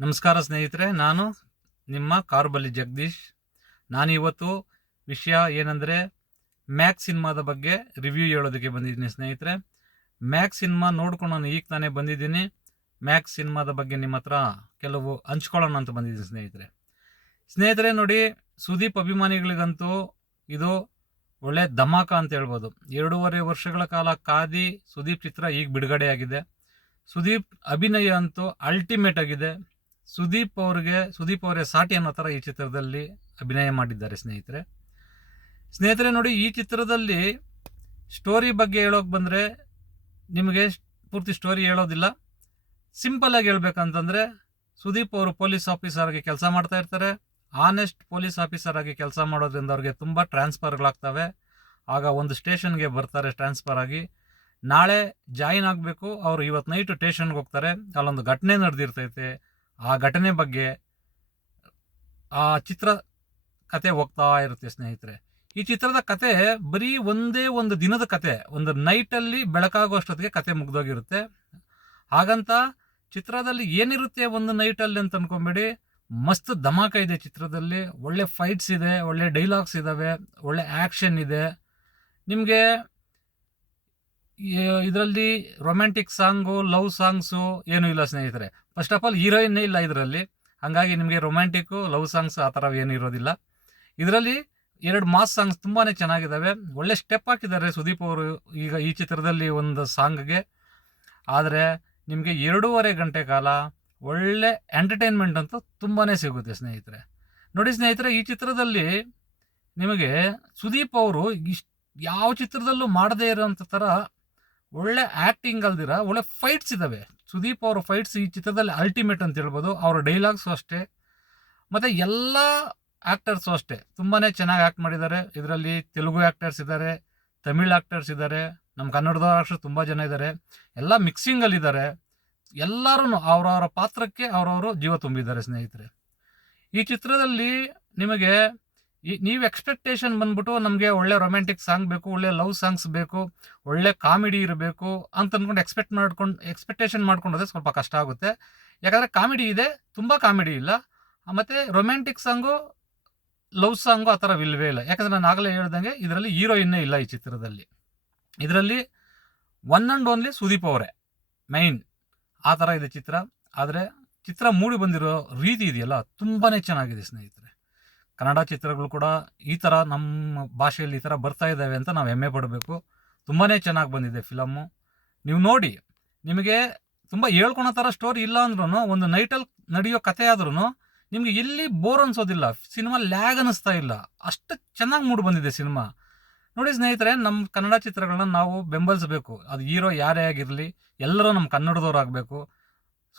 ನಮಸ್ಕಾರ ಸ್ನೇಹಿತರೆ, ನಾನು ನಿಮ್ಮ ಕಾರುಬಲ್ಲಿ ಜಗದೀಶ್. ನಾನಿವತ್ತು ವಿಷಯ ಏನಂದರೆ ಮ್ಯಾಕ್ಸ್ ಸಿನಿಮಾದ ಬಗ್ಗೆ ರಿವ್ಯೂ ಹೇಳೋದಕ್ಕೆ ಬಂದಿದ್ದೀನಿ ಸ್ನೇಹಿತರೆ. ಮ್ಯಾಕ್ಸ್ ಸಿನಿಮಾ ನೋಡ್ಕೊಂಡು ನಾನು ಈಗ ತಾನೇ ಬಂದಿದ್ದೀನಿ. ಮ್ಯಾಕ್ಸ್ ಸಿನಿಮಾದ ಬಗ್ಗೆ ನಿಮ್ಮ ಹತ್ರ ಕೆಲವು ಹಂಚ್ಕೊಳ್ಳೋಣ ಅಂತ ಬಂದಿದ್ದೀನಿ ಸ್ನೇಹಿತರೆ. ನೋಡಿ, ಸುದೀಪ್ ಅಭಿಮಾನಿಗಳಿಗಂತೂ ಇದು ಒಳ್ಳೆ ಧಮಾಕ ಅಂತ ಹೇಳ್ಬೋದು. 2.5 ವರ್ಷಗಳ ಕಾಲ ಕಾದಿ ಸುದೀಪ್ ಚಿತ್ರ ಈಗ ಬಿಡುಗಡೆಯಾಗಿದೆ. ಸುದೀಪ್ ಅಭಿನಯ ಅಂತೂ ಅಲ್ಟಿಮೇಟ್ ಆಗಿದೆ. ಸುದೀಪ್ ಅವರೇ ಸಾಟಿ ಅನ್ನೋ ಥರ ಈ ಚಿತ್ರದಲ್ಲಿ ಅಭಿನಯ ಮಾಡಿದ್ದಾರೆ ಸ್ನೇಹಿತರೆ. ನೋಡಿ, ಈ ಚಿತ್ರದಲ್ಲಿ ಸ್ಟೋರಿ ಬಗ್ಗೆ ಹೇಳೋಕೆ ಬಂದರೆ ನಿಮಗೆ ಪೂರ್ತಿ ಸ್ಟೋರಿ ಹೇಳೋದಿಲ್ಲ. ಸಿಂಪಲ್ ಆಗಿ ಹೇಳ್ಬೇಕಂತಂದರೆ, ಸುದೀಪ್ ಅವರು ಪೊಲೀಸ್ ಆಫೀಸರ್ ಆಗಿ ಕೆಲಸ ಮಾಡ್ತಾ ಇರ್ತಾರೆ. ಆನೆಸ್ಟ್ ಪೊಲೀಸ್ ಆಫೀಸರ್ ಆಗಿ ಕೆಲಸ ಮಾಡೋದ್ರಿಂದ ಅವ್ರಿಗೆ ತುಂಬ ಟ್ರಾನ್ಸ್ಫರ್ಗಳಾಗ್ತವೆ. ಆಗ ಒಂದು ಸ್ಟೇಷನ್ಗೆ ಬರ್ತಾರೆ ಟ್ರಾನ್ಸ್ಫರ್ ಆಗಿ. ನಾಳೆ ಜಾಯಿನ್ ಆಗಬೇಕು. ಅವರು ಇವತ್ತು ನೈಟು ಸ್ಟೇಷನ್ಗೆ ಹೋಗ್ತಾರೆ. ಅಲ್ಲೊಂದು ಘಟನೆ ನಡೆದಿರ್ತೈತೆ. ಆ ಘಟನೆ ಬಗ್ಗೆ ಆ ಚಿತ್ರ ಕತೆ ಹೋಗ್ತಾ ಇರುತ್ತೆ ಸ್ನೇಹಿತರೆ. ಈ ಚಿತ್ರದ ಕತೆ ಬರೀ ಒಂದೇ ಒಂದು ದಿನದ ಕತೆ, ಒಂದು ನೈಟಲ್ಲಿ ಬೆಳಕಾಗುವಷ್ಟೊತ್ತಿಗೆ ಕತೆ ಮುಗ್ದೋಗಿರುತ್ತೆ. ಹಾಗಂತ ಚಿತ್ರದಲ್ಲಿ ಏನಿರುತ್ತೆ ಒಂದು ನೈಟಲ್ಲಿ ಅಂತ ಅನ್ಕೊಂಬೇಡಿ. ಮಸ್ತ್ ಧಮಾಕ ಇದೆ ಚಿತ್ರದಲ್ಲಿ. ಒಳ್ಳೆ ಫೈಟ್ಸ್ ಇದೆ, ಒಳ್ಳೆ ಡೈಲಾಗ್ಸ್ ಇದ್ದಾವೆ, ಒಳ್ಳೆ ಆ್ಯಕ್ಷನ್ ಇದೆ. ನಿಮಗೆ ಇದರಲ್ಲಿ ರೊಮ್ಯಾಂಟಿಕ್ ಸಾಂಗು, ಲವ್ ಸಾಂಗ್ಸು ಏನೂ ಇಲ್ಲ ಸ್ನೇಹಿತರೆ. ಫಸ್ಟ್ ಆಫ್ ಆಲ್ ಹೀರೋಯಿನ್ನೇ ಇಲ್ಲ ಇದರಲ್ಲಿ. ಹಾಗಾಗಿ ನಿಮಗೆ ರೊಮ್ಯಾಂಟಿಕ್ಕು, ಲವ್ ಸಾಂಗ್ಸ್ ಆ ಥರ ಏನೂ ಇರೋದಿಲ್ಲ. ಇದರಲ್ಲಿ 2 ಮಾಸ್ ಸಾಂಗ್ಸ್ ತುಂಬಾ ಚೆನ್ನಾಗಿದ್ದಾವೆ. ಒಳ್ಳೆ ಸ್ಟೆಪ್ ಹಾಕಿದ್ದಾರೆ ಸುದೀಪ್ ಅವರು ಈಗ ಈ ಚಿತ್ರದಲ್ಲಿ ಒಂದು ಸಾಂಗ್ಗೆ. ಆದರೆ ನಿಮಗೆ 2.5 ಗಂಟೆ ಕಾಲ ಒಳ್ಳೆ ಎಂಟರ್ಟೈನ್ಮೆಂಟ್ ಅಂತೂ ತುಂಬಾ ಸಿಗುತ್ತೆ ಸ್ನೇಹಿತರೆ. ನೋಡಿ ಸ್ನೇಹಿತರೆ, ಈ ಚಿತ್ರದಲ್ಲಿ ನಿಮಗೆ ಸುದೀಪ್ ಅವರು ಯಾವ ಚಿತ್ರದಲ್ಲೂ ಮಾಡದೇ ಇರೋಂಥ ಥರ ಒಳ್ಳೆ ಆ್ಯಕ್ಟಿಂಗ್ ಅಲ್ದಿರ ಒಳ್ಳೆ ಫೈಟ್ಸ್ ಇದ್ದಾವೆ. ಸುದೀಪ್ ಅವರ ಫೈಟ್ಸ್ ಈ ಚಿತ್ರದಲ್ಲಿ ಅಲ್ಟಿಮೇಟ್ ಅಂತ ಹೇಳ್ಬೋದು. ಅವರ ಡೈಲಾಗ್ಸು ಅಷ್ಟೇ, ಮತ್ತು ಎಲ್ಲ ಆ್ಯಕ್ಟರ್ಸು ಅಷ್ಟೇ ತುಂಬಾ ಚೆನ್ನಾಗಿ ಆ್ಯಕ್ಟ್ ಮಾಡಿದ್ದಾರೆ. ಇದರಲ್ಲಿ ತೆಲುಗು ಆ್ಯಕ್ಟರ್ಸ್ ಇದ್ದಾರೆ, ತಮಿಳ್ ಆ್ಯಕ್ಟರ್ಸ್ ಇದ್ದಾರೆ, ನಮ್ಮ ಕನ್ನಡದವ್ರ ಅಷ್ಟು ತುಂಬ ಜನ ಇದ್ದಾರೆ. ಎಲ್ಲ ಮಿಕ್ಸಿಂಗಲ್ಲಿದ್ದಾರೆ. ಎಲ್ಲರೂ ಅವರವರ ಪಾತ್ರಕ್ಕೆ ಅವರವರು ಜೀವ ತುಂಬಿದ್ದಾರೆ ಸ್ನೇಹಿತರೆ. ಈ ಚಿತ್ರದಲ್ಲಿ ನಿಮಗೆ ನೀವು ಎಕ್ಸ್ಪೆಕ್ಟೇಷನ್ ಬಂದ್ಬಿಟ್ಟು ನಮಗೆ ಒಳ್ಳೆ ರೊಮ್ಯಾಂಟಿಕ್ ಸಾಂಗ್ ಬೇಕು, ಒಳ್ಳೆ ಲವ್ ಸಾಂಗ್ಸ್ ಬೇಕು, ಒಳ್ಳೆ ಕಾಮಿಡಿ ಇರಬೇಕು ಅಂತ ಅಂದ್ಕೊಂಡು ಎಕ್ಸ್ಪೆಕ್ಟೇಷನ್ ಮಾಡ್ಕೊಂಡೋದ್ರೆ ಸ್ವಲ್ಪ ಕಷ್ಟ ಆಗುತ್ತೆ. ಯಾಕಂದರೆ ಕಾಮಿಡಿ ಇದೆ, ತುಂಬ ಕಾಮಿಡಿ ಇಲ್ಲ. ಮತ್ತು ರೊಮ್ಯಾಂಟಿಕ್ ಸಾಂಗು, ಲವ್ ಸಾಂಗು ಆ ಥರ ಇಲ್ಲವೇ ಇಲ್ಲ. ಯಾಕಂದರೆ ನಾನು ಆಗಲೇ ಹೇಳ್ದಂಗೆ ಇದರಲ್ಲಿ ಹೀರೋಯಿನ್ನೇ ಇಲ್ಲ ಈ ಚಿತ್ರದಲ್ಲಿ. ಇದರಲ್ಲಿ ಒನ್ ಆ್ಯಂಡ್ ಓನ್ಲಿ ಸುದೀಪ್ ಅವರೇ ಮೈನ್. ಆ ಥರ ಇದೆ ಚಿತ್ರ. ಆದರೆ ಚಿತ್ರ ಮೂಡಿ ಬಂದಿರೋ ರೀತಿ ಇದೆಯಲ್ಲ, ತುಂಬಾ ಚೆನ್ನಾಗಿದೆ ಸ್ನೇಹಿತರೆ. ಕನ್ನಡ ಚಿತ್ರಗಳು ಕೂಡ ಈ ಥರ ನಮ್ಮ ಭಾಷೆಯಲ್ಲಿ ಈ ಥರ ಬರ್ತಾ ಇದ್ದಾವೆ ಅಂತ ನಾವು ಹೆಮ್ಮೆ ಪಡಬೇಕು. ತುಂಬಾ ಚೆನ್ನಾಗಿ ಬಂದಿದೆ ಫಿಲಮ್ಮು. ನೀವು ನೋಡಿ, ನಿಮಗೆ ತುಂಬ ಹೇಳ್ಕೊಳೋ ಥರ ಸ್ಟೋರಿ ಇಲ್ಲ ಅಂದ್ರೂ, ಒಂದು ನೈಟಲ್ಲಿ ನಡೆಯೋ ಕತೆ ಆದ್ರೂ ನಿಮಗೆ ಎಲ್ಲಿ ಬೋರ್ ಅನ್ಸೋದಿಲ್ಲ. ಸಿನಿಮಾ ಲ್ಯಾಗ್ ಅನ್ನಿಸ್ತಾ ಇಲ್ಲ. ಅಷ್ಟು ಚೆನ್ನಾಗಿ ಮೂಡಿ ಬಂದಿದೆ ಸಿನಿಮಾ. ನೋಡಿ ಸ್ನೇಹಿತರೆ, ನಮ್ಮ ಕನ್ನಡ ಚಿತ್ರಗಳನ್ನ ನಾವು ಬೆಂಬಲಿಸಬೇಕು. ಅದು ಹೀರೋ ಯಾರೇ ಆಗಿರಲಿ, ಎಲ್ಲರೂ ನಮ್ಮ ಕನ್ನಡದವ್ರಾಗಬೇಕು.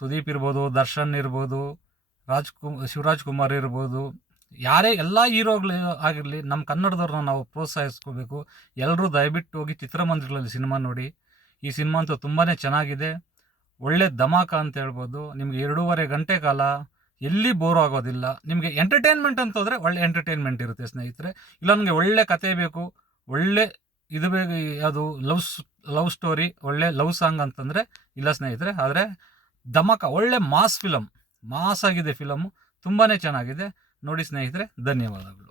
ಸುದೀಪ್ ಇರ್ಬೋದು, ದರ್ಶನ್ ಇರ್ಬೋದು, ಶಿವರಾಜ್ ಕುಮಾರ್ ಇರ್ಬೋದು, ಯಾರೇ ಎಲ್ಲ ಹೀರೋಗಳು ಆಗಿರಲಿ, ನಮ್ಮ ಕನ್ನಡದವ್ರನ್ನ ನಾವು ಪ್ರೋತ್ಸಾಹಿಸ್ಕೋಬೇಕು. ಎಲ್ಲರೂ ದಯವಿಟ್ಟು ಹೋಗಿ ಚಿತ್ರಮಂದಿರಗಳಲ್ಲಿ ಸಿನಿಮಾ ನೋಡಿ. ಈ ಸಿನಿಮಾ ಅಂತೂ ತುಂಬಾ ಚೆನ್ನಾಗಿದೆ. ಒಳ್ಳೆ ಧಮಾಕ ಅಂತ ಹೇಳ್ಬೋದು. ನಿಮಗೆ 2.5 ಗಂಟೆ ಕಾಲ ಎಲ್ಲಿ ಬೋರ್ ಆಗೋದಿಲ್ಲ. ನಿಮಗೆ ಎಂಟರ್ಟೈನ್ಮೆಂಟ್ ಅಂತ ಹೋದರೆ ಒಳ್ಳೆ ಎಂಟರ್ಟೈನ್ಮೆಂಟ್ ಇರುತ್ತೆ ಸ್ನೇಹಿತರೆ. ಇಲ್ಲ ನನಗೆ ಒಳ್ಳೆ ಕತೆ ಬೇಕು, ಒಳ್ಳೆ ಇದು ಬೇಕು, ಅದು ಲವ್ ಸ್ಟೋರಿ, ಒಳ್ಳೆ ಲವ್ ಸಾಂಗ್ ಅಂತಂದರೆ ಇಲ್ಲ ಸ್ನೇಹಿತರೆ. ಆದರೆ ಧಮಾಕ, ಒಳ್ಳೆ ಮಾಸ್ ಆಗಿದೆ ಫಿಲಮ್ಮು. ತುಂಬಾ ಚೆನ್ನಾಗಿದೆ. ನೋಡಿ ಸ್ನೇಹಿತರೆ, ಧನ್ಯವಾದಗಳು.